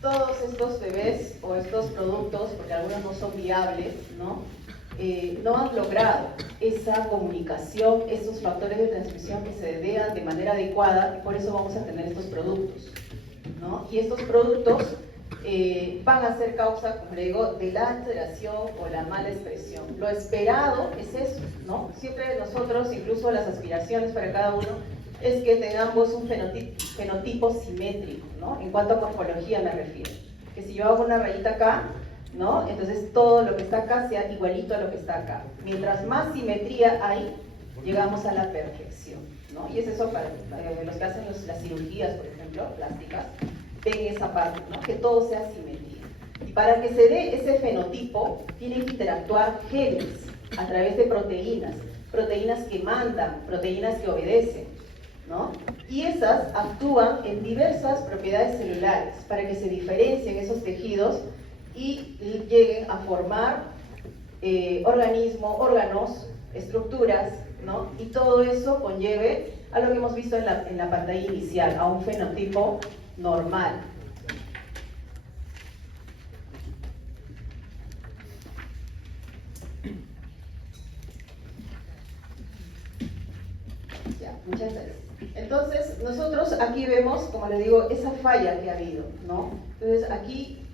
todos estos bebés o estos productos, porque algunos no son viables, ¿no? No han logrado esa comunicación, esos factores de transmisión que se vean de manera adecuada, y por eso vamos a tener estos productos, ¿no? Y estos productos van a ser causa, como le digo, de la alteración o la mala expresión. Lo esperado es eso, ¿no? Siempre nosotros, incluso las aspiraciones para cada uno, es que tengamos un fenotipo simétrico, ¿no? En cuanto a morfología me refiero. Que si yo hago una rayita acá, ¿no? Entonces todo lo que está acá sea igualito a lo que está acá. Mientras más simetría hay, llegamos a la perfección, ¿no? Y es eso para los que hacen las cirugías, por ejemplo, plásticas, ven esa parte, ¿no? Que todo sea simetría. Y para que se dé ese fenotipo, tienen que interactuar genes a través de proteínas, proteínas que mandan, proteínas que obedecen, ¿no? Y esas actúan en diversas propiedades celulares para que se diferencien esos tejidos y lleguen a formar organismos, órganos, estructuras, ¿no? Y todo eso conlleve a lo que hemos visto en la pantalla inicial, a un fenotipo normal. Ya, muchas gracias. Entonces, nosotros aquí vemos, como les digo, esa falla que ha habido, ¿no? Entonces, aquí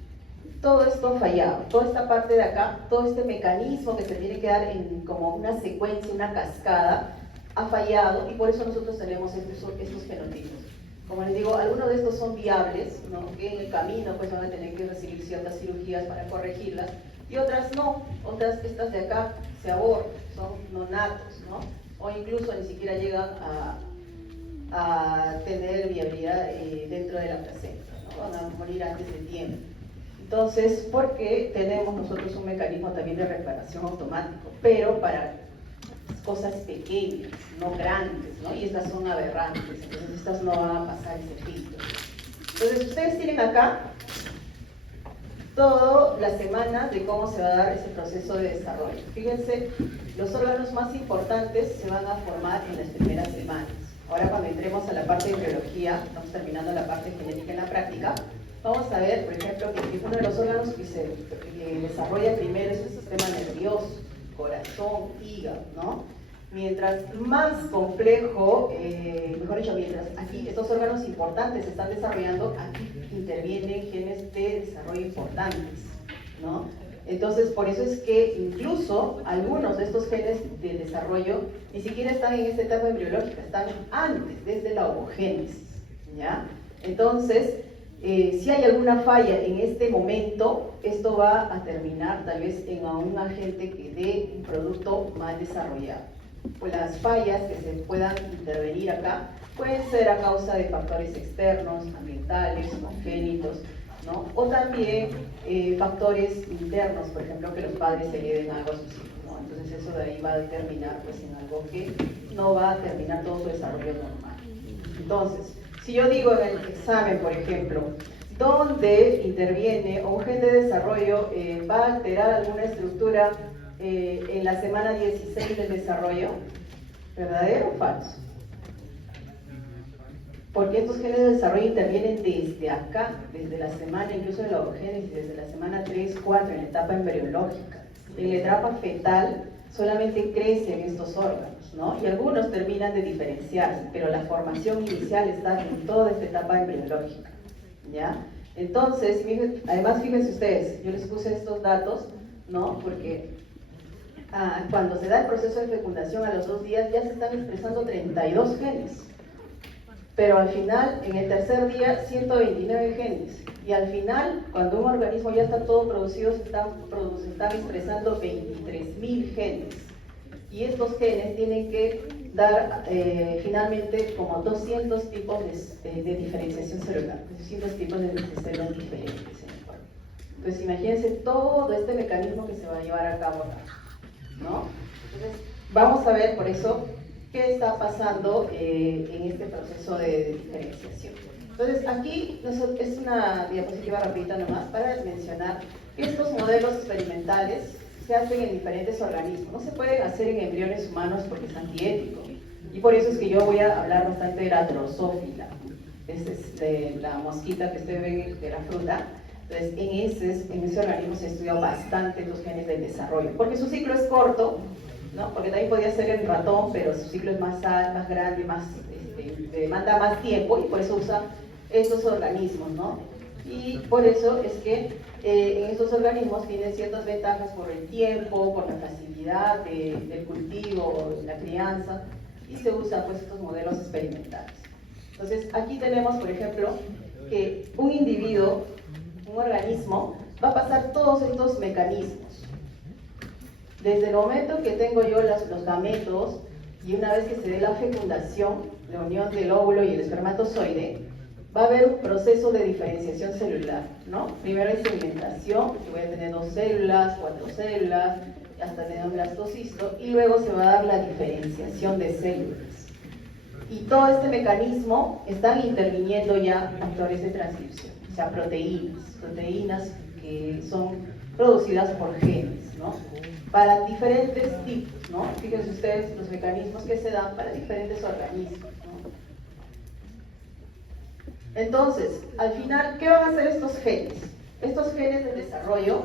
todo esto fallado, toda esta parte de acá, todo este mecanismo que se tiene que dar en como una secuencia, una cascada, ha fallado, y por eso nosotros tenemos estos fenotipos. Como les digo, algunos de estos son viables, ¿no? Que en el camino pues van a tener que recibir ciertas cirugías para corregirlas, y otras no, otras, estas de acá se abortan, son nonatos, ¿no? O incluso ni siquiera llegan a tener viabilidad dentro de la placenta, ¿no? Van a morir antes de tiempo. Entonces, porque tenemos nosotros un mecanismo también de reparación automático, pero para cosas pequeñas, no grandes, ¿no? Y estas son aberrantes, entonces estas no van a pasar ese filtro. Entonces, ustedes tienen acá toda la semana de cómo se va a dar ese proceso de desarrollo. Fíjense, los órganos más importantes se van a formar en las primeras semanas. Ahora, cuando entremos a la parte de biología, estamos terminando la parte genética en la práctica, vamos a ver, por ejemplo, que uno de los órganos que se desarrolla primero es el sistema nervioso, corazón, hígado, ¿no? Mientras más complejo, mejor dicho, mientras aquí estos órganos importantes se están desarrollando, aquí intervienen genes de desarrollo importantes, ¿no? Entonces, por eso es que incluso algunos de estos genes de desarrollo ni siquiera están en esta etapa embriológica, están antes, desde la ovogénesis, ¿ya? Entonces, si hay alguna falla en este momento, esto va a terminar tal vez en un agente que dé un producto mal desarrollado. Pues las fallas que se puedan intervenir acá pueden ser a causa de factores externos, ambientales, congénitos, ¿no? O también factores internos, por ejemplo, que los padres hereden algo a sus hijos, ¿no? Entonces eso de ahí va a determinar pues, en algo que no va a terminar todo su desarrollo normal. Entonces, si yo digo en el examen, por ejemplo, ¿dónde interviene un gen de desarrollo va a alterar alguna estructura en la semana 16 del desarrollo? ¿Verdadero o falso? Porque estos genes de desarrollo intervienen desde acá, desde la semana, incluso de la ovogénesis, desde la semana 3, 4, en la etapa embriológica. En la etapa fetal solamente crecen estos órganos, ¿no? Y algunos terminan de diferenciarse, pero la formación inicial está en toda esta etapa embriológica, ¿ya? Entonces, además fíjense ustedes, yo les puse estos datos, ¿no? Porque cuando se da el proceso de fecundación a los 2 días ya se están expresando 32 genes. Pero al final, en el tercer día, 129 genes. Y al final, cuando un organismo ya está todo producido, se están expresando 23.000 genes. Y estos genes tienen que dar finalmente como 200 tipos de diferenciación celular, 200 tipos de células diferentes en el cuerpo. Entonces, imagínense todo este mecanismo que se va a llevar a cabo acá, ¿no? Entonces, vamos a ver por eso qué está pasando en este proceso de diferenciación. Entonces, aquí es una diapositiva rapidita nomás para mencionar que estos modelos experimentales se hacen en diferentes organismos. No se pueden hacer en embriones humanos porque es antiético. Y por eso es que yo voy a hablar bastante de la drosófila, esa es de la mosquita que usted ve de la fruta. Entonces, en ese organismo se estudió bastante los genes del desarrollo, porque su ciclo es corto, ¿no? Porque también podía ser el ratón, pero su ciclo es más grande, demanda más tiempo, y por eso usa estos organismos, ¿no? Y por eso es que en estos organismos tienen ciertas ventajas por el tiempo, por la facilidad del cultivo, la crianza, y se usan pues estos modelos experimentales. Entonces, aquí tenemos, por ejemplo, que un individuo, un organismo, va a pasar todos estos mecanismos. Desde el momento que tengo yo los gametos, y una vez que se dé la fecundación, la unión del óvulo y el espermatozoide, va a haber un proceso de diferenciación celular, ¿no? Primero hay segmentación, que voy a tener 2 células, 4 células, hasta tener un blastocisto, y luego se va a dar la diferenciación de células. Y todo este mecanismo están interviniendo ya factores de transcripción, o sea, proteínas que son producidas por genes, ¿no? Para diferentes tipos, ¿no? Fíjense ustedes los mecanismos que se dan para diferentes organismos, ¿no? Entonces, al final, ¿qué van a hacer estos genes? Estos genes de desarrollo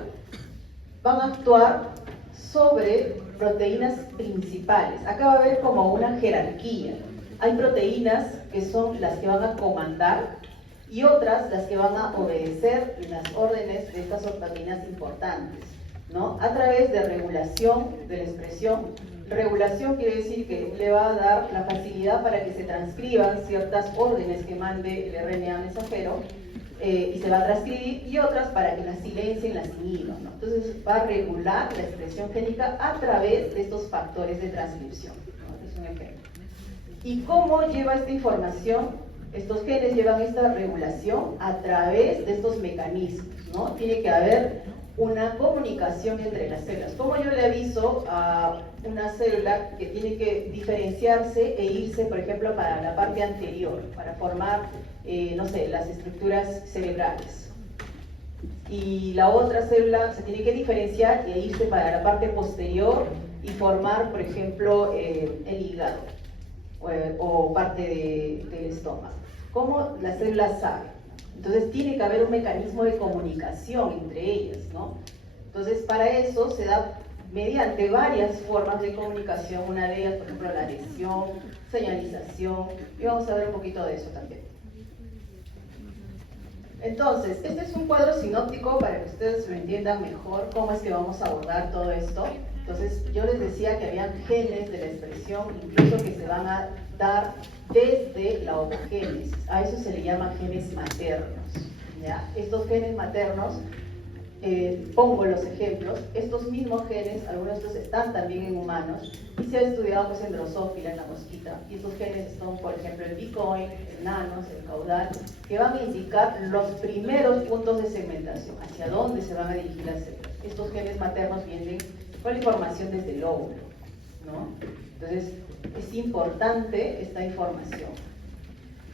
van a actuar sobre proteínas principales. Acá va a haber como una jerarquía. Hay proteínas que son las que van a comandar y otras las que van a obedecer las órdenes de estas proteínas importantes, ¿no? A través de regulación de la expresión. Regulación quiere decir que le va a dar la facilidad para que se transcriban ciertas órdenes que mande el RNA mensajero y se va a transcribir, y otras para que las silencien, las inhiban, ¿no? Entonces va a regular la expresión génica a través de estos factores de transcripción, ¿no? Es un ejemplo. ¿Y cómo lleva esta información? Estos genes llevan esta regulación a través de estos mecanismos, ¿no? Tiene que haber una comunicación entre las células. ¿Cómo yo le aviso a una célula que tiene que diferenciarse e irse, por ejemplo, para la parte anterior, para formar, no sé, las estructuras cerebrales? Y la otra célula se tiene que diferenciar e irse para la parte posterior y formar, por ejemplo, el hígado o parte del estómago. ¿Cómo la célula sabe? Entonces tiene que haber un mecanismo de comunicación entre ellas, ¿no? Entonces para eso se da mediante varias formas de comunicación. Una de ellas, por ejemplo, la lesión, señalización, y vamos a ver un poquito de eso también. Entonces, este es un cuadro sinóptico para que ustedes lo entiendan mejor, cómo es que vamos a abordar todo esto. Entonces, yo les decía que había genes de la expresión, incluso que se van a dar desde la ovogénesis. A eso se le llama genes maternos, ¿ya? Estos genes maternos, pongo los ejemplos, estos mismos genes, algunos de estos están también en humanos, y se ha estudiado pues en Drosophila, en la mosquita, y estos genes son, por ejemplo, el bicoin, el nanos, el caudal, que van a indicar los primeros puntos de segmentación, hacia dónde se van a dirigir las células. Estos genes maternos vienen con la información desde el óvulo, ¿no? Entonces, es importante esta información.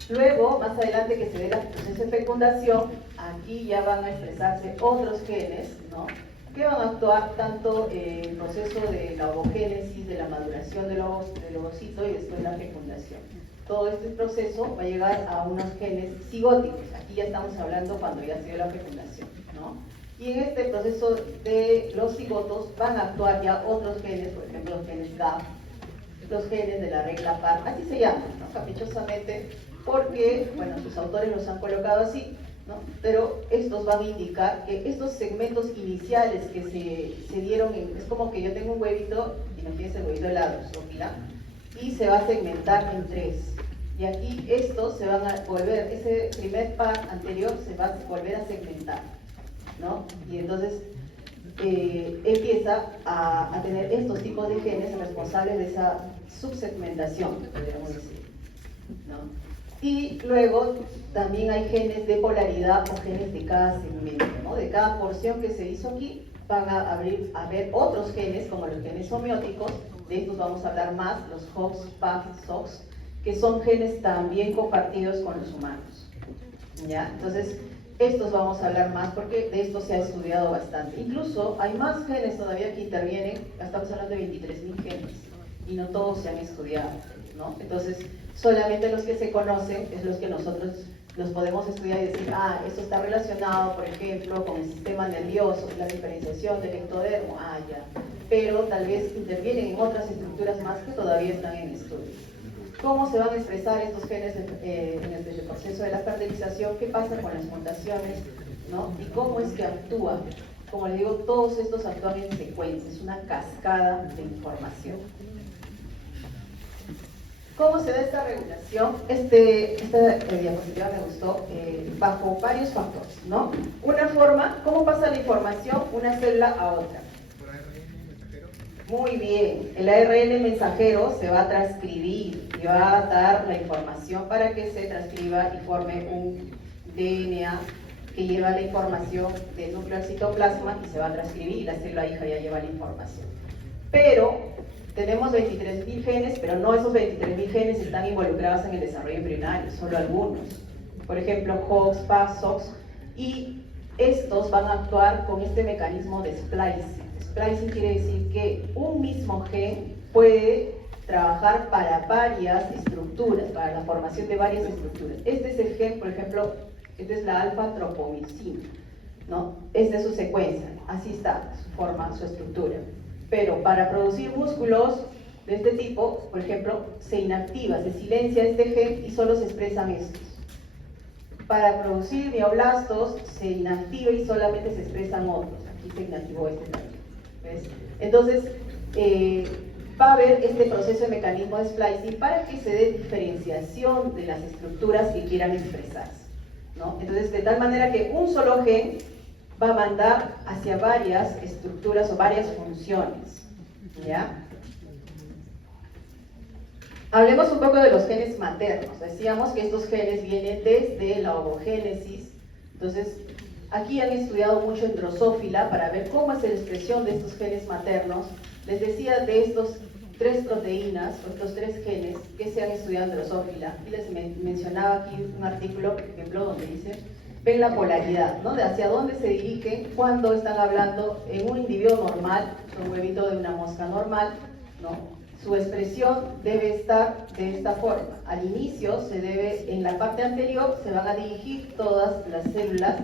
Luego, más adelante que se dé el proceso de fecundación, aquí ya van a expresarse otros genes, ¿no? Que van a actuar tanto en el proceso de la ovogénesis, de la maduración del ovocito y después la fecundación. Todo este proceso va a llegar a unos genes cigóticos. Aquí ya estamos hablando cuando ya se dio la fecundación, ¿no? Y en este proceso de los cigotos van a actuar ya otros genes, por ejemplo los genes GAP, los genes de la regla par, así se llaman, ¿no? Caprichosamente, porque, bueno, sus autores los han colocado así, ¿no? Pero estos van a indicar que estos segmentos iniciales que se dieron, es como que yo tengo un huevito, imagínense el huevito de la Drosophila, y se va a segmentar en 3. Y aquí estos se van a volver, ese primer par anterior se va a volver a segmentar, ¿no? Y entonces empieza a tener estos tipos de genes responsables de esa subsegmentación, podríamos decir, ¿no? Y luego también hay genes de polaridad o genes de cada segmento, ¿no? De cada porción que se hizo aquí van a haber otros genes, como los genes homeóticos. De estos vamos a hablar más, los HOX, PAF, SOX, que son genes también compartidos con los humanos, ¿ya? Entonces, estos vamos a hablar más porque de estos se ha estudiado bastante. Incluso hay más genes todavía que intervienen, estamos hablando de 23.000 genes, y no todos se han estudiado, ¿no? Entonces, solamente los que se conocen es los que nosotros los podemos estudiar y decir, ah, esto está relacionado, por ejemplo, con el sistema nervioso, la diferenciación del ectodermo, ah, ya. Pero tal vez intervienen en otras estructuras más que todavía están en estudio. ¿Cómo se van a expresar estos genes en el proceso de la fertilización? ¿Qué pasa con las mutaciones? ¿No? ¿Y cómo es que actúa? Como les digo, todos estos actúan en secuencia, es una cascada de información. ¿Cómo se da esta regulación? Esta diapositiva me gustó, bajo varios factores, ¿no? Una forma, ¿cómo pasa la información una célula a otra? ¿Por ARN mensajero? Muy bien, el ARN mensajero se va a transcribir y va a dar la información para que se transcriba y forme un DNA que lleva la información del núcleo al citoplasma y se va a transcribir y la célula hija ya lleva la información. Pero tenemos 23.000 genes, pero no esos 23.000 genes están involucrados en el desarrollo embrionario, solo algunos. Por ejemplo, HOX, PAX, SOX, y estos van a actuar con este mecanismo de splicing. Splicing quiere decir que un mismo gen puede trabajar para varias estructuras, para la formación de varias estructuras. Este es el gen, por ejemplo, esta es la alfa-tropomicina, ¿no? Esta es su secuencia, así está, su forma, su estructura. Pero para producir músculos de este tipo, por ejemplo, se inactiva, se silencia este gen y solo se expresan estos. Para producir mioblastos se inactiva y solamente se expresan otros. Aquí se inactivó este también. ¿Ves? Entonces, va a haber este proceso de mecanismo de splicing para que se dé diferenciación de las estructuras que quieran expresarse, ¿no? Entonces, de tal manera que un solo gen va a mandar hacia varias estructuras o varias funciones, ¿ya? Hablemos un poco de los genes maternos. Decíamos que estos genes vienen desde la ovogénesis. Entonces, aquí han estudiado mucho en Drosophila para ver cómo es la expresión de estos genes maternos. Les decía de estos 3 proteínas, o estos 3 genes que se han estudiado en Drosophila. Y les mencionaba aquí un artículo, por ejemplo, donde dice, ven la polaridad, ¿no? De hacia dónde se dirigen cuando están hablando en un individuo normal, un huevito de una mosca normal, ¿no? Su expresión debe estar de esta forma. Al inicio se debe, en la parte anterior, se van a dirigir todas las células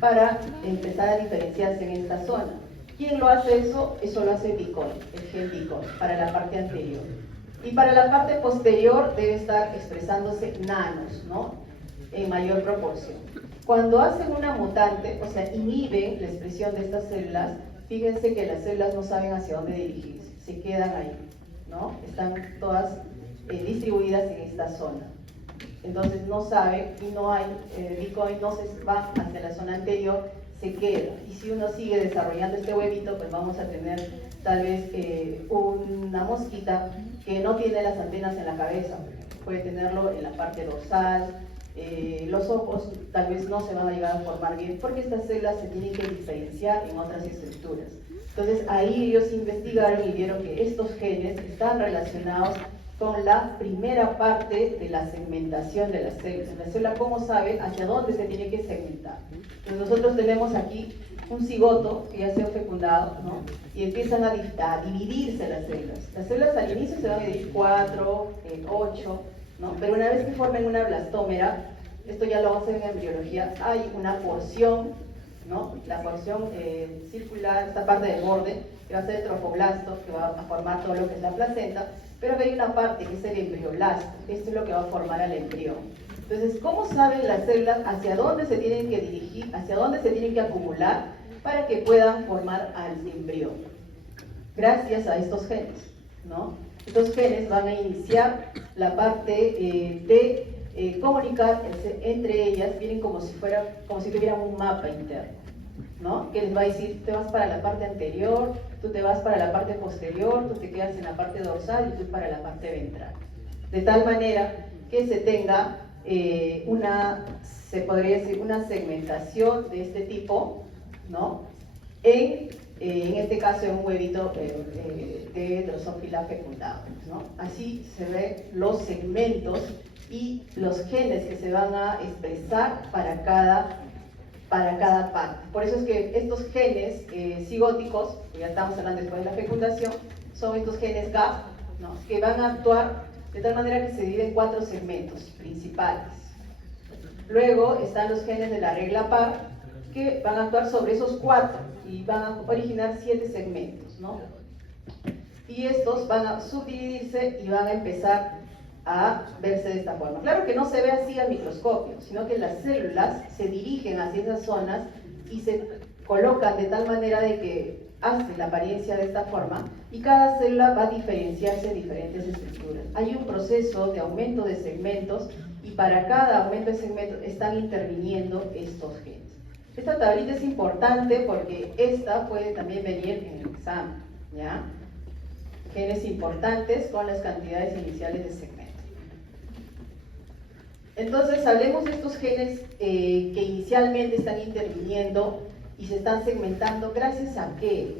para empezar a diferenciarse en esta zona. ¿Quién lo hace eso? Eso lo hace Bicol, el gen Bicol, para la parte anterior. Y para la parte posterior debe estar expresándose nanos, ¿no? En mayor proporción. Cuando hacen una mutante, o sea, inhiben la expresión de estas células, fíjense que las células no saben hacia dónde dirigirse, se quedan ahí, ¿no? Están todas distribuidas en esta zona. Entonces no saben y no hay, Bitcoin no se va hacia la zona anterior, se queda. Y si uno sigue desarrollando este huevito, pues vamos a tener tal vez una mosquita que no tiene las antenas en la cabeza, puede tenerlo en la parte dorsal. Los ojos tal vez no se van a llegar a formar bien porque estas células se tienen que diferenciar en otras estructuras. Entonces ahí ellos investigaron y vieron que estos genes están relacionados con la primera parte de la segmentación de las células. La célula, ¿cómo sabe hacia dónde se tiene que segmentar? Entonces nosotros tenemos aquí un cigoto que ya se ha fecundado, ¿no? Y empiezan a dividirse las células. Las células al inicio se van a dividir 4, 8, ¿no? Pero una vez que formen una blastómera, esto ya lo vamos a ver en embriología, hay una porción, ¿no? La porción circular, esta parte del borde, que va a ser el trofoblasto, que va a formar todo lo que es la placenta, pero hay una parte que es el embrioblasto, esto es lo que va a formar al embrión. Entonces, ¿cómo saben las células hacia dónde se tienen que dirigir, hacia dónde se tienen que acumular para que puedan formar al embrión? Gracias a estos genes, ¿no? Estos genes van a iniciar la parte de comunicar entre ellas, vienen como si tuvieran un mapa interno, ¿no? Que les va a decir, te vas para la parte anterior, tú te vas para la parte posterior, tú te quedas en la parte dorsal y tú para la parte ventral. De tal manera que se tenga se podría decir, una segmentación de este tipo, ¿no? En este caso en un huevito de Drosophila fecundado, ¿no? Así se ven los segmentos y los genes que se van a expresar para cada parte. Por eso es que estos genes cigóticos, que ya estamos hablando después de la fecundación, son estos genes GAP, ¿no? Que van a actuar de tal manera que se dividen en 4 segmentos principales. Luego están los genes de la regla par, que van a actuar sobre esos 4 y van a originar 7 segmentos, ¿no? Y estos van a subdividirse y van a empezar a verse de esta forma. Claro que no se ve así al microscopio, sino que las células se dirigen hacia esas zonas y se colocan de tal manera de que hace la apariencia de esta forma, y cada célula va a diferenciarse en diferentes estructuras. Hay un proceso de aumento de segmentos y para cada aumento de segmentos están interviniendo estos genes. Esta tablita es importante porque esta puede también venir en el examen, ¿ya? Genes importantes con las cantidades iniciales de segmentos. Entonces, hablemos de estos genes que inicialmente están interviniendo y se están segmentando. ¿Gracias a qué?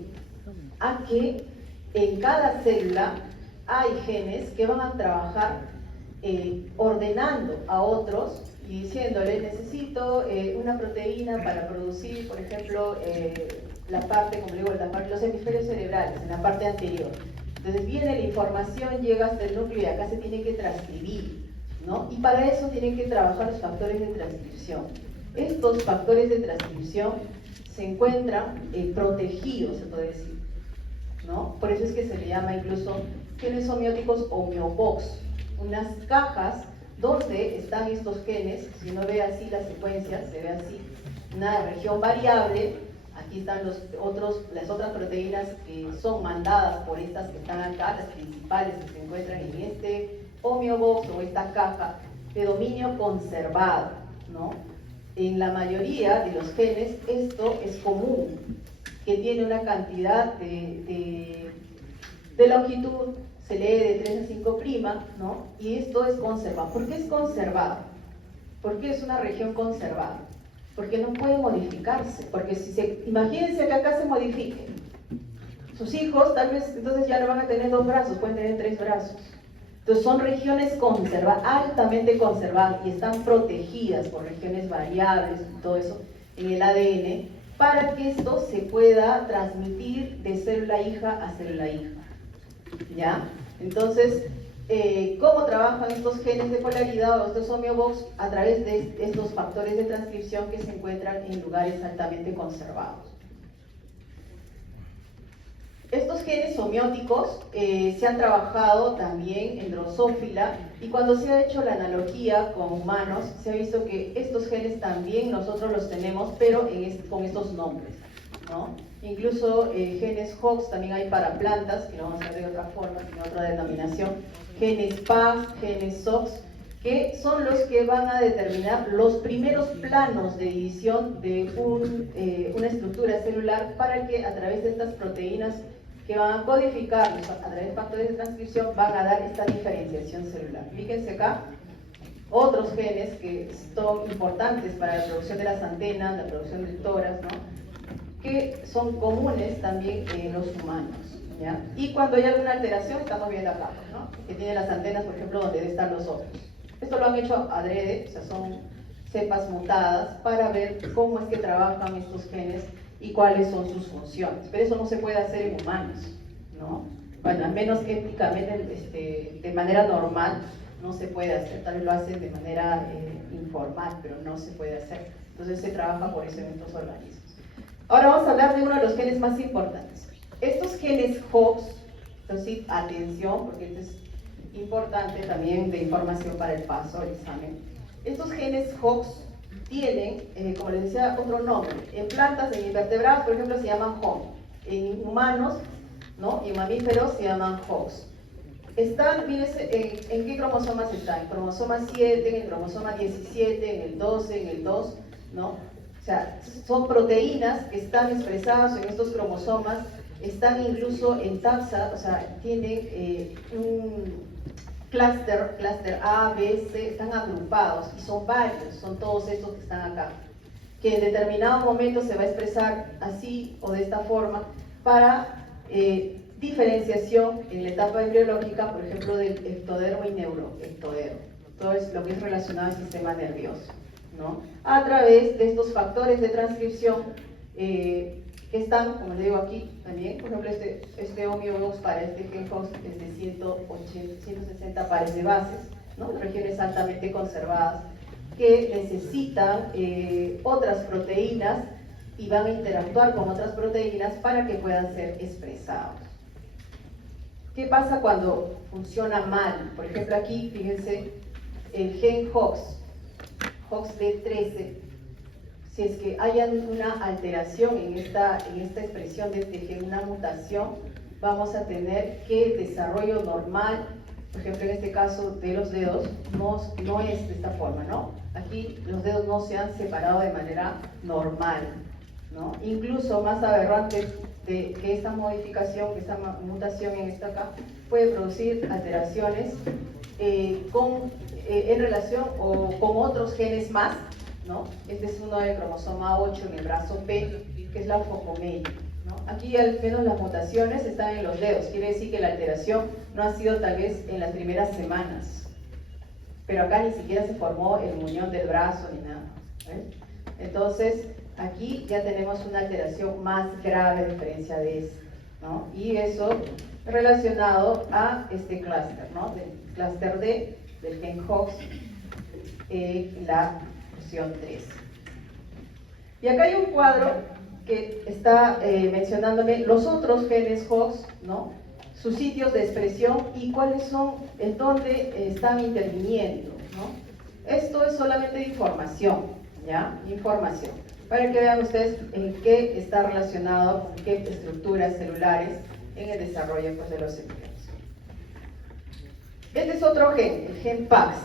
A que en cada célula hay genes que van a trabajar ordenando a otros y diciéndole: necesito una proteína para producir, por ejemplo, la parte, como digo, los hemisferios cerebrales, en la parte anterior. Entonces viene la información, llega hasta el núcleo y acá se tiene que transcribir, ¿no? Y para eso tienen que trabajar los factores de transcripción. Estos factores de transcripción se encuentran protegidos, se puede decir, ¿no? Por eso es que se le llama incluso genes homeóticos homeobox, unas cajas donde están estos genes. Si uno ve así la secuencia, se ve así, una región variable. Aquí están las otras proteínas que son mandadas por estas que están acá, las principales que se encuentran en este homeobox o esta caja de dominio conservado, ¿no? En la mayoría de los genes esto es común, que tiene una cantidad de longitud, se lee de 3 a 5', ¿no? Y esto es conservado. ¿Por qué es conservado? ¿Por qué es una región conservada? Porque no puede modificarse, porque imagínense que acá se modifique, sus hijos tal vez entonces ya no van a tener 2 brazos, pueden tener 3 brazos. Entonces son regiones conservadas, altamente conservadas, y están protegidas por regiones variables y todo eso en el ADN, para que esto se pueda transmitir de célula hija a célula hija, ¿ya? Entonces, ¿cómo trabajan estos genes de polaridad o estos homeobox? A través de estos factores de transcripción que se encuentran en lugares altamente conservados. Estos genes homeóticos se han trabajado también en Drosophila, y cuando se ha hecho la analogía con humanos, se ha visto que estos genes también nosotros los tenemos, pero con estos nombres, ¿no? Incluso genes Hox también hay para plantas, que lo vamos a ver de otra forma, en otra denominación, genes PAG, genes SOX, que son los que van a determinar los primeros planos de división de una estructura celular, para que a través de estas proteínas que van a codificarlos a través de factores de transcripción van a dar esta diferenciación celular. Fíjense acá, otros genes que son importantes para la producción de las antenas, la producción de toras, ¿no? Que son comunes también en los humanos, ¿ya? Y cuando hay alguna alteración, estamos viendo acá, ¿no? Que tiene las antenas, por ejemplo, donde están los ojos. Esto lo han hecho adrede, o sea, son cepas mutadas para ver cómo es que trabajan estos genes y cuáles son sus funciones. Pero eso no se puede hacer en humanos, ¿no? Bueno, al menos éticamente, de manera normal, no se puede hacer. Tal vez lo hacen de manera informal, pero no se puede hacer. Entonces se trabaja por eso en estos organismos. Ahora vamos a hablar de uno de los genes más importantes. Estos genes Hox, entonces atención, porque esto es importante también de información para el paso al examen. Estos genes Hox tienen, como les decía, otro nombre. En plantas, en invertebrados, por ejemplo, se llaman HOM. En humanos, ¿no? Y en mamíferos se llaman Hox. Están, fíjense, ¿en qué cromosomas están? En cromosoma 7, en el cromosoma 17, en el 12, en el 2, ¿no? O sea, son proteínas que están expresadas en estos cromosomas, están incluso en taxa, o sea, tienen un clúster A, B, C, están agrupados y son varios, son todos estos que están acá, que en determinado momento se va a expresar así o de esta forma para diferenciación en la etapa embriológica, por ejemplo, del ectodermo y neuroectodermo, todo es lo que es relacionado al sistema nervioso, ¿no? A través de estos factores de transcripción que están, como les digo aquí también, por ejemplo, este homeobox para este gen Hox es de 160 pares de bases, ¿no? Regiones altamente conservadas, que necesitan otras proteínas y van a interactuar con otras proteínas para que puedan ser expresados. ¿Qué pasa cuando funciona mal? Por ejemplo, aquí, fíjense, el gen HOXD13, si es que haya una alteración en esta expresión de este gen, una mutación, vamos a tener que el desarrollo normal, por ejemplo, en este caso de los dedos, no es de esta forma, ¿no? Aquí los dedos no se han separado de manera normal, ¿no? Incluso más aberrante de que esta modificación, que esta mutación en esta acá, puede producir alteraciones en relación o con otros genes más, ¿no? Este es uno del cromosoma 8 en el brazo P, que es la focomelia, ¿no? Aquí al menos las mutaciones están en los dedos, quiere decir que la alteración no ha sido tal vez en las primeras semanas, pero acá ni siquiera se formó el muñón del brazo ni nada, ¿eh? Entonces, aquí ya tenemos una alteración más grave a diferencia de esta, ¿no? Y eso relacionado a este clúster, ¿no? Del clúster D, del gen HOX, la función 3. Y acá hay un cuadro que está mencionándome los otros genes HOX, ¿no? Sus sitios de expresión y cuáles son, en dónde están interviniendo, ¿no? Esto es solamente de información, ¿ya? Información, para que vean ustedes en qué está relacionado, con qué estructuras celulares en el desarrollo, pues, de los embriones. Este es otro gen, el gen PAX.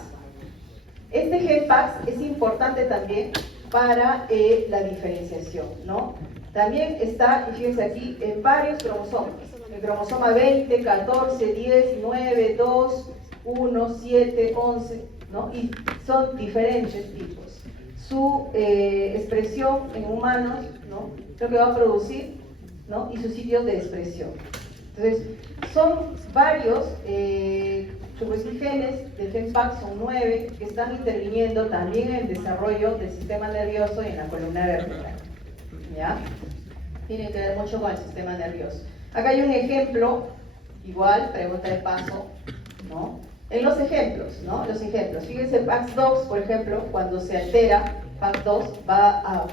Este gen PAX es importante también para la diferenciación, ¿no? También está, fíjense aquí, en varios cromosomas. El cromosoma 20, 14, 10, 9, 2, 1, 7, 11, ¿no? Y son diferentes tipos. Su expresión en humanos, ¿no? Lo que va a producir, ¿no? Y sus sitios de expresión. Entonces, son varios genes del gen PAX, son 9, que están interviniendo también en el desarrollo del sistema nervioso y en la columna vertebral, ¿ya? Tienen que ver mucho con el sistema nervioso. Acá hay un ejemplo, igual, pregunta de paso, ¿no? En los ejemplos, ¿no? Los ejemplos. Fíjense, PAX2, por ejemplo, cuando se altera, PAX2 va a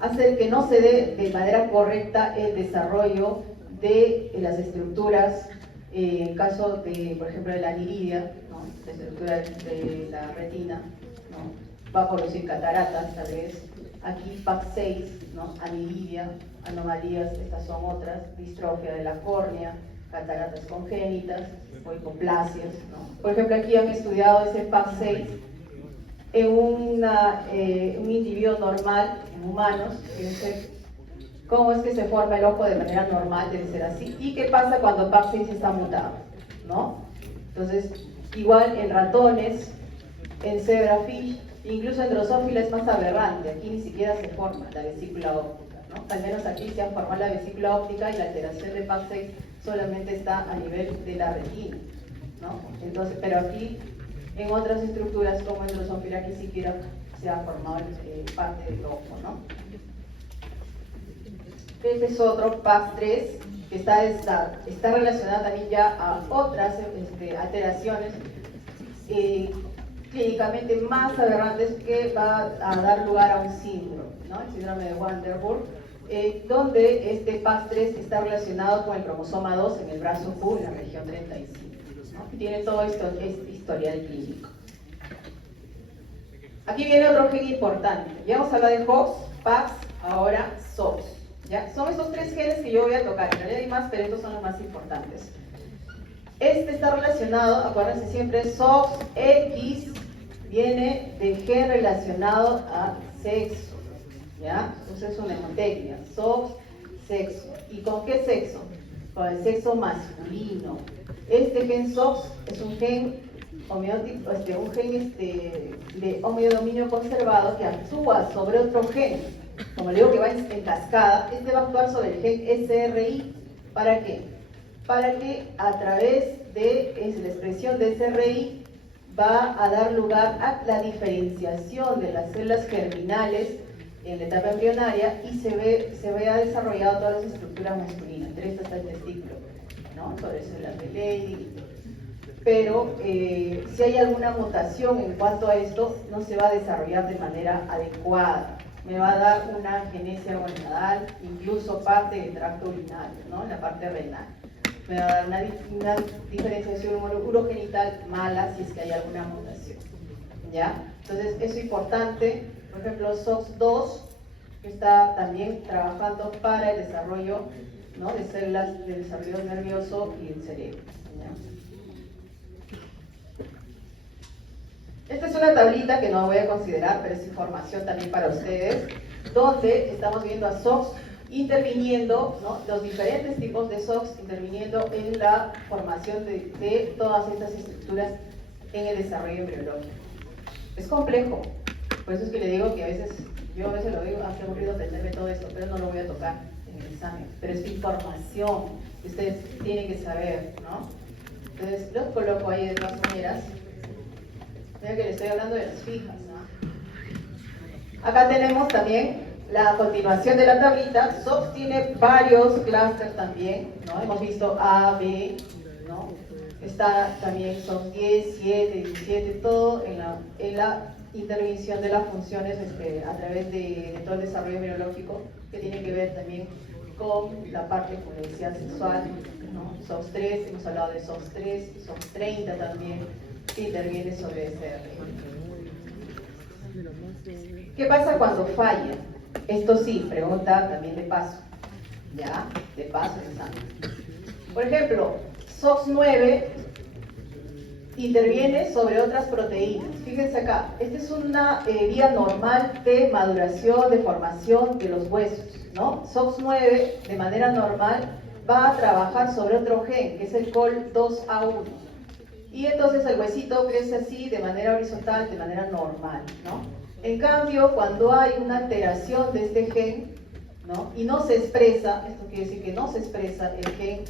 hacer que no se dé de manera correcta el desarrollo de las estructuras, en el caso de, por ejemplo, de la aniridia, ¿no? La estructura de la retina, ¿no? Va a producir cataratas, tal vez. Aquí PAX6, ¿no? Aniridia, anomalías, estas son otras, distrofia de la córnea, cataratas congénitas o hipoplasias, ¿no? Por ejemplo, aquí han estudiado ese PAX6 en un individuo normal, en humanos, fíjense cómo es que se forma el ojo de manera normal, debe ser así, y qué pasa cuando PAX6 está mutado, ¿no? Entonces, igual en ratones, en zebrafish, incluso en Drosophila es más aberrante, aquí ni siquiera se forma la vesícula óptica, ¿no? Al menos aquí se ha formado la vesícula óptica y la alteración de PAX6 solamente está a nivel de la retina, ¿no? Entonces, pero aquí, en otras estructuras como en Drosophila, aquí siquiera se ha formado parte del ojo, ¿no? Este es otro PAX3 que está relacionado también ya a otras alteraciones clínicamente más aberrantes que va a dar lugar a un síndrome, ¿no? El síndrome de Waardenburg, donde este PAX3 está relacionado con el cromosoma 2 en el brazo Q, en la región 35, ¿no? Tiene todo esto, este historial clínico. Aquí viene otro gen importante. Ya vamos a hablar de HOX, PAX, ahora SOX. ¿Ya? Son estos 3 genes que yo voy a tocar. En realidad hay más, pero estos son los más importantes. Este está relacionado, acuérdense siempre, SOX-X viene de gen relacionado a sexo, ¿ya? Entonces es una mnemotecnia, SOX, sexo. ¿Y con qué sexo? Con el sexo masculino. Este gen SOX es un gen homeótico, un gen de homeodominio conservado que actúa sobre otro gen. Como le digo que va en cascada, este va a actuar sobre el gen SRI. ¿Para qué? Para que a través de la expresión de SRI va a dar lugar a la diferenciación de las células germinales en la etapa embrionaria y se vea desarrollado todas las estructuras masculinas. Entre estas está el testículo, ¿no? Sobre células de Leydig. pero si hay alguna mutación en cuanto a esto, no se va a desarrollar de manera adecuada. Me va a dar una genesia gonadal, incluso parte del tracto urinario, ¿no? La parte renal. Me va a dar una diferenciación urogenital mala si es que hay alguna mutación, ¿ya? Entonces, eso es importante. Por ejemplo, SOX2, que está también trabajando para el desarrollo, ¿no?, de células del desarrollo nervioso y el cerebro, ¿ya? Esta es una tablita que no voy a considerar, pero es información también para ustedes, donde estamos viendo a SOX interviniendo, ¿no?, los diferentes tipos de SOX interviniendo en la formación de todas estas estructuras en el desarrollo embriológico. Es complejo, por eso es que le digo que yo a veces lo digo, qué aburrido aprenderme todo esto, pero no lo voy a tocar en el examen. Pero es información que ustedes tienen que saber, ¿no? Entonces, los coloco ahí de todas maneras. Mira que le estoy hablando de las fijas, ¿no? Acá tenemos también la continuación de la tablita. SOX tiene varios clústeres también, ¿no? Hemos visto A, B, ¿no? Está también SOX 10, 7, 17, todo en la intervención de las funciones a través de todo el desarrollo embriológico, que tiene que ver también con la parte, como decía, sexual, ¿no? SOX 3, hemos hablado de SOX 3, SOX 30 también, que interviene sobre ese RN. ¿Qué pasa cuando falla? Esto sí, pregunta también de paso, ¿ya? De paso en examen. Por ejemplo, SOX 9 interviene sobre otras proteínas. Fíjense acá, esta es una vía normal de maduración, de formación de los huesos, ¿no? SOX 9, de manera normal, va a trabajar sobre otro gen, que es el COL2A1. Y entonces el huesito crece así, de manera horizontal, de manera normal, ¿no? En cambio, cuando hay una alteración de este gen, ¿no?, y no se expresa, esto quiere decir que no se expresa el gen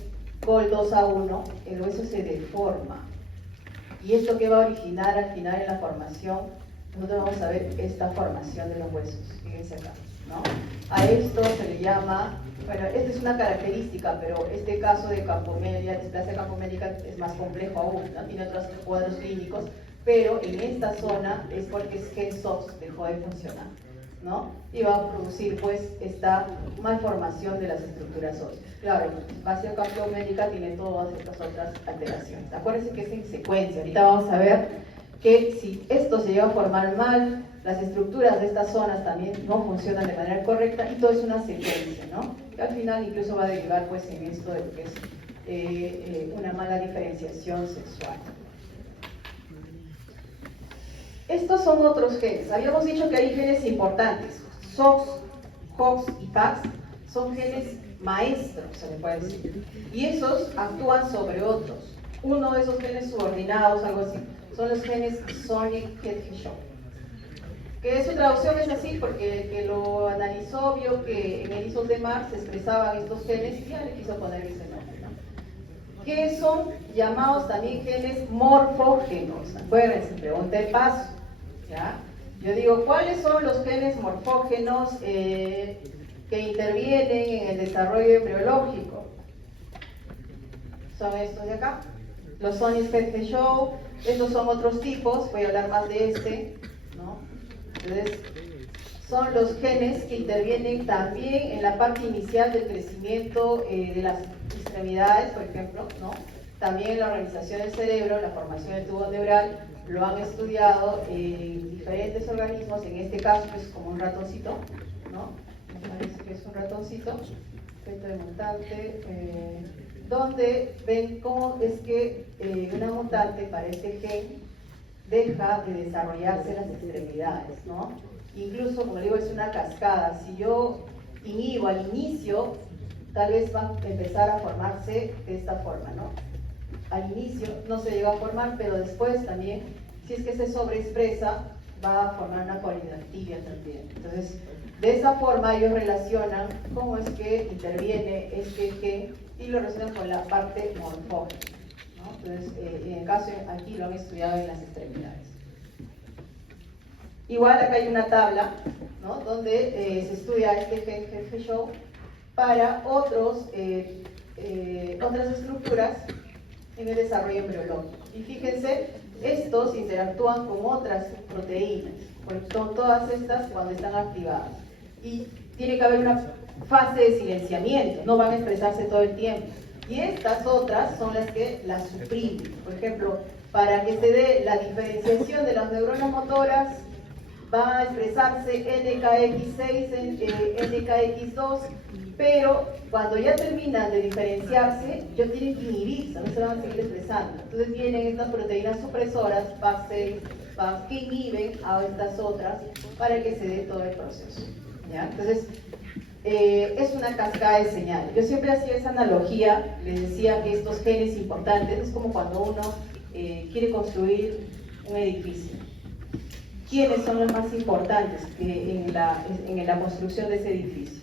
COL2A1, el hueso se deforma. ¿Y esto qué va a originar al final en la formación? Nosotros vamos a ver esta formación de los huesos, fíjense acá, ¿no? A esto se le llama, bueno, esta es una característica, pero este caso de campomelia, displasia campomélica, es más complejo aún, ¿no? Tiene otros cuadros clínicos, pero en esta zona es porque el gen SOX dejó de funcionar, ¿no? Y va a producir, pues, esta malformación de las estructuras óseas. Claro, displasia campomélica tiene todas estas otras alteraciones. Acuérdense que es en secuencia. Ahorita vamos a ver que si esto se llega a formar mal, las estructuras de estas zonas también no funcionan de manera correcta y todo es una secuencia, ¿no? Que al final incluso va a derivar, pues, en esto de lo que es una mala diferenciación sexual. Estos son otros genes. Habíamos dicho que hay genes importantes. SOX, HOX y PAX son genes maestros, se le puede decir. Y esos actúan sobre otros. Uno de esos genes subordinados, algo así, son los genes Sonic-Head-Show. Que su traducción es así porque el que lo analizó vio que en el ISOS de Marx se expresaban estos genes y ya le quiso poner ese nombre, ¿no? Que son llamados también genes morfógenos. Acuérdense, pregunta de paso, ¿ya? Yo digo, ¿cuáles son los genes morfógenos que intervienen en el desarrollo embriológico? Son estos de acá, los Sonic-Head-Show. Estos son otros tipos, voy a hablar más de este, ¿no? Entonces, son los genes que intervienen también en la parte inicial del crecimiento de las extremidades, por ejemplo, ¿no? También en la organización del cerebro, la formación del tubo neural, lo han estudiado en diferentes organismos, en este caso es como un ratoncito, ¿no? Me parece que es un ratoncito, feto de mutante, donde ven cómo es que una mutante para este gen deja de desarrollarse en las extremidades, ¿no? Incluso, como digo, es una cascada. Si yo inhibo al inicio, tal vez va a empezar a formarse de esta forma, ¿no? Al inicio no se llega a formar, pero después también, si es que se sobreexpresa, va a formar una polidactilia también. Entonces, de esa forma ellos relacionan cómo es que interviene este gen y lo relacionan con la parte morfógena, ¿no? Entonces, en el caso aquí lo han estudiado en las extremidades. Igual acá hay una tabla, ¿no?, donde se estudia este gen Head-Show para otras estructuras en el desarrollo embriológico. Y fíjense, estos interactúan con otras proteínas, son todas estas cuando están activadas. Y tiene que haber una fase de silenciamiento, no van a expresarse todo el tiempo. Y estas otras son las que las suprimen. Por ejemplo, para que se dé la diferenciación de las neuronas motoras, va a expresarse NKX6, NKX2, pero cuando ya terminan de diferenciarse, ya tienen que inhibirse, no se van a seguir expresando. Entonces vienen estas proteínas supresoras, PAC6, PAC, que inhiben a estas otras para que se dé todo el proceso. ¿Ya? Entonces, es una cascada de señales. Yo siempre hacía esa analogía, les decía que estos genes importantes es como cuando uno quiere construir un edificio. ¿Quiénes son los más importantes en la construcción de ese edificio?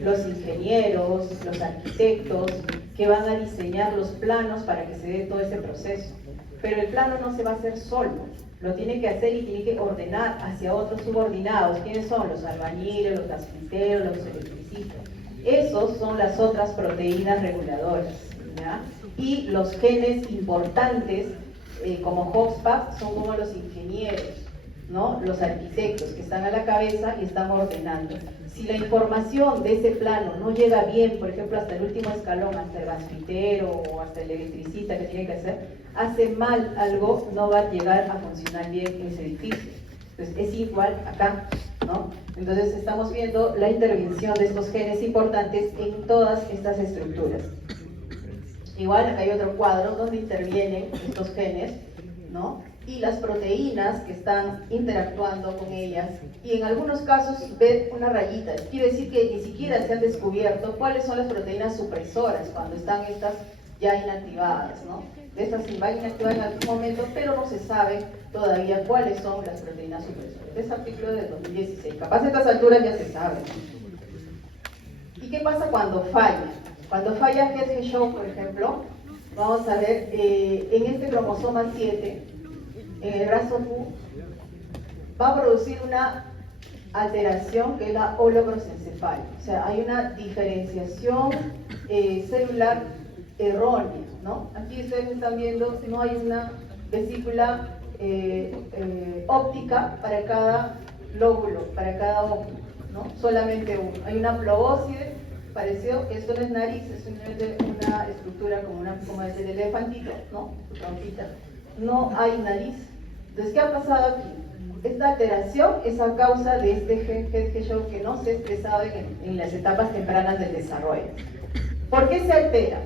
Los ingenieros, los arquitectos, que van a diseñar los planos para que se dé todo ese proceso. Pero el plano no se va a hacer solo, lo tiene que hacer y tiene que ordenar hacia otros subordinados. ¿Quiénes son? Los albañiles, los gasfiteros, los electricistas. Esos son las otras proteínas reguladoras, ¿ya? Y los genes importantes, como HOXPAC, son como los ingenieros, ¿no? Los arquitectos que están a la cabeza y están ordenando. Si la información de ese plano no llega bien, por ejemplo, hasta el último escalón, hasta el gasfitero o hasta el electricista que tiene que hacer, hace mal algo, no va a llegar a funcionar bien ese edificio. Entonces es igual acá, ¿no? Entonces estamos viendo la intervención de estos genes importantes en todas estas estructuras. Igual hay otro cuadro donde intervienen estos genes, ¿no? Y las proteínas que están interactuando con ellas, y en algunos casos ven una rayita, quiere decir que ni siquiera se han descubierto cuáles son las proteínas supresoras cuando están estas ya inactivadas, ¿no? Estas se van a inactivar en algún momento, pero no se sabe todavía cuáles son las proteínas supresoras. Es artículo del 2016, capaz a estas alturas ya se sabe. ¿Y qué pasa cuando falla? Cuando falla Head-Show, por ejemplo, vamos a ver, en este cromosoma 7, en el brazo Q, va a producir una alteración que es la holoprosencefalia. O sea, hay una diferenciación celular errónea, ¿no? Aquí ustedes están viendo, no hay una vesícula óptica para cada lóbulo, para cada óvulo, ¿no? Solamente uno. Hay una plobóscide, pareció que esto no es nariz, es una estructura como es el elefantito, ¿no? Su trompita. No hay nariz. Entonces, ¿qué ha pasado aquí? Esta alteración es a causa de este gen Head-Show que no se ha expresado en las etapas tempranas del desarrollo. ¿Por qué se altera?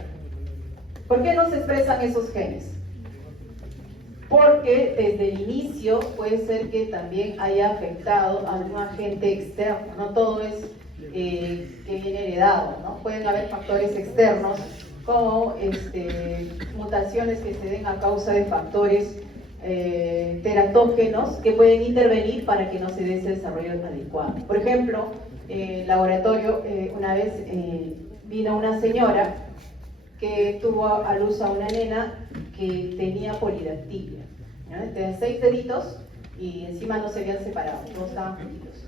¿Por qué no se expresan esos genes? Porque desde el inicio puede ser que también haya afectado a algún agente externo, no todo es que viene heredado, ¿no? Pueden haber factores externos como mutaciones que se den a causa de factores teratógenos que pueden intervenir para que no se dé ese desarrollo adecuado. Por ejemplo, en el laboratorio una vez vino una señora que tuvo a luz a una nena que tenía polidactilia, ¿no? Tenía 6 deditos y encima no se habían separado, todos estaban juntitos.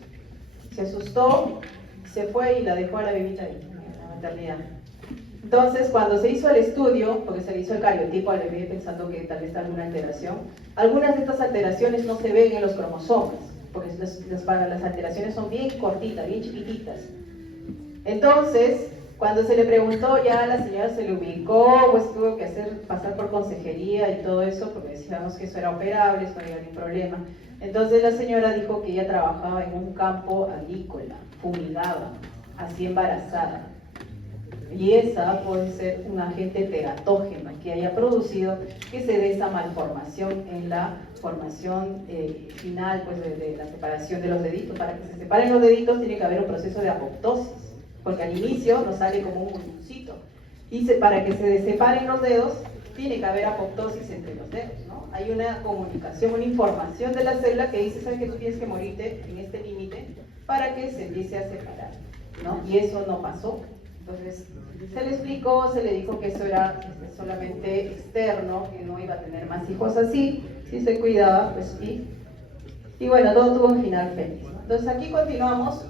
Se asustó, se fue y la dejó a la bebita ahí, en la maternidad. Entonces, cuando se hizo el estudio, porque se le hizo el cariotipo al bebé pensando que tal vez está alguna alteración, algunas de estas alteraciones no se ven en los cromosomas, porque las alteraciones son bien cortitas, bien chiquititas. Entonces, cuando se le preguntó, ya la señora se le ubicó, pues tuvo que pasar por consejería y todo eso, porque decíamos que eso era operable, eso no había ningún problema. Entonces la señora dijo que ella trabajaba en un campo agrícola, fumigaba, así embarazada. Y esa puede ser un agente teratógeno que haya producido que se dé esa malformación en la formación final, pues de la separación de los deditos. Para que se separen los deditos tiene que haber un proceso de apoptosis, porque al inicio nos sale como un muñoncito. Y para que se separen los dedos, tiene que haber apoptosis entre los dedos, ¿no? Hay una comunicación, una información de la célula que dice, sabes que tú tienes que morirte en este límite para que se empiece a separar, ¿no? Y eso no pasó. Entonces, se le explicó, se le dijo que eso era solamente externo, que no iba a tener más hijos así, si se cuidaba, pues sí. Y bueno, todo tuvo un final feliz, ¿no? Entonces aquí continuamos.